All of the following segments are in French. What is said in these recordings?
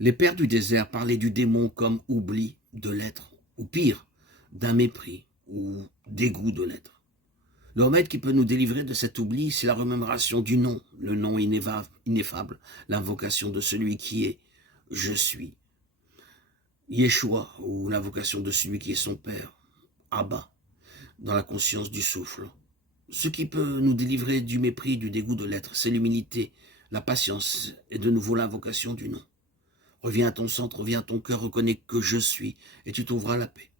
Les pères du désert parlaient du démon comme oubli de l'être, ou pire, d'un mépris ou dégoût de l'être. Le remède qui peut nous délivrer de cet oubli, c'est la remémoration du nom, le nom ineffable, l'invocation de celui qui est « Je suis ». Yeshua, ou l'invocation de celui qui est son Père, Abba, dans la conscience du souffle. Ce qui peut nous délivrer du mépris, du dégoût de l'être, c'est l'humilité, la patience et de nouveau l'invocation du nom. Reviens à ton centre, reviens à ton cœur, reconnais que je suis, et tu trouveras la paix.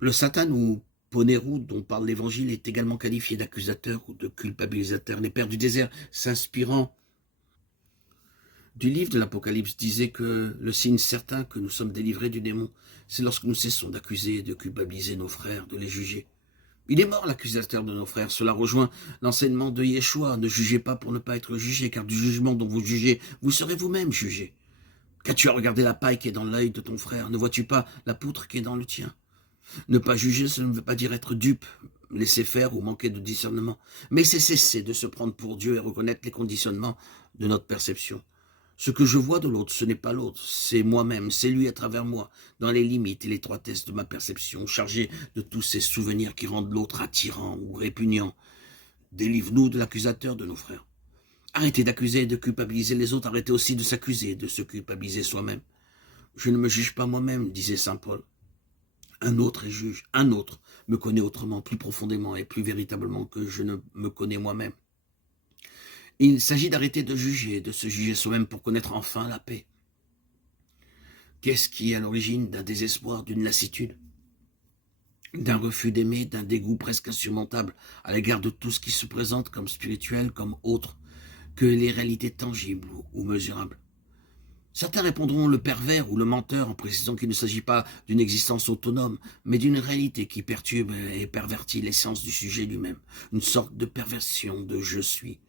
Le Satan ou Poneru dont parle l'Évangile est également qualifié d'accusateur ou de culpabilisateur. Les pères du désert, s'inspirant du livre de l'Apocalypse, disaient que le signe certain que nous sommes délivrés du démon, c'est lorsque nous cessons d'accuser et de culpabiliser nos frères, de les juger. Il est mort l'accusateur de nos frères. Cela rejoint l'enseignement de Yeshua. Ne jugez pas pour ne pas être jugé, car du jugement dont vous jugez, vous serez vous-même jugé. Qu'as-tu à regarder la paille qui est dans l'œil de ton frère? Ne vois-tu pas la poutre qui est dans le tien? Ne pas juger, cela ne veut pas dire être dupe, laisser faire ou manquer de discernement, mais c'est cesser de se prendre pour Dieu et reconnaître les conditionnements de notre perception. Ce que je vois de l'autre, ce n'est pas l'autre, c'est moi-même, c'est lui à travers moi, dans les limites et l'étroitesse de ma perception, chargé de tous ces souvenirs qui rendent l'autre attirant ou répugnant. Délivre-nous de l'accusateur de nos frères. Arrêtez d'accuser et de culpabiliser les autres, arrêtez aussi de s'accuser, de se culpabiliser soi-même. Je ne me juge pas moi-même, disait saint Paul. Un autre est juge, un autre me connaît autrement, plus profondément et plus véritablement que je ne me connais moi-même. Il s'agit d'arrêter de juger, de se juger soi-même pour connaître enfin la paix. Qu'est-ce qui est à l'origine d'un désespoir, d'une lassitude, d'un refus d'aimer, d'un dégoût presque insurmontable à l'égard de tout ce qui se présente comme spirituel, comme autre, que les réalités tangibles ou mesurables? Certains répondront le pervers ou le menteur en précisant qu'il ne s'agit pas d'une existence autonome, mais d'une réalité qui perturbe et pervertit l'essence du sujet lui-même, une sorte de perversion de « je suis ».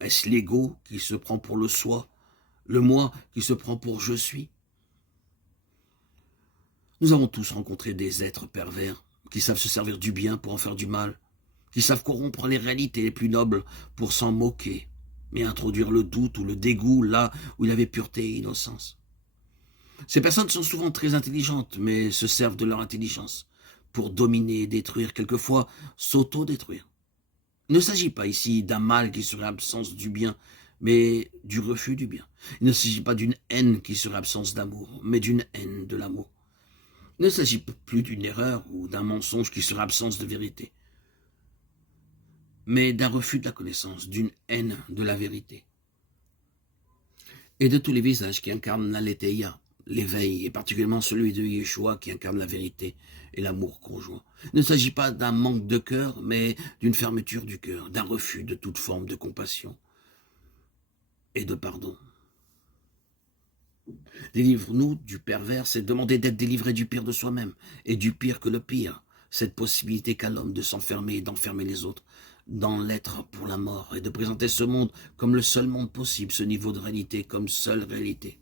Est-ce l'ego qui se prend pour le soi, le moi qui se prend pour « je suis ». Nous avons tous rencontré des êtres pervers qui savent se servir du bien pour en faire du mal, qui savent corrompre les réalités les plus nobles pour s'en moquer, et introduire le doute ou le dégoût là où il y avait pureté et innocence. Ces personnes sont souvent très intelligentes, mais se servent de leur intelligence pour dominer et détruire, quelquefois s'auto-détruire. Il ne s'agit pas ici d'un mal qui serait absence du bien, mais du refus du bien. Il ne s'agit pas d'une haine qui serait absence d'amour, mais d'une haine de l'amour. Il ne s'agit plus d'une erreur ou d'un mensonge qui serait absence de vérité, mais d'un refus de la connaissance, d'une haine de la vérité. Et de tous les visages qui incarnent l'Aletheia, l'éveil, et particulièrement celui de Yeshua qui incarne la vérité et l'amour conjoint. Il ne s'agit pas d'un manque de cœur, mais d'une fermeture du cœur, d'un refus de toute forme de compassion et de pardon. Délivre-nous du pervers, c'est demander d'être délivré du pire de soi-même, et du pire que le pire, cette possibilité qu'a l'homme de s'enfermer et d'enfermer les autres dans l'être pour la mort, et de présenter ce monde comme le seul monde possible, ce niveau de réalité comme seule réalité.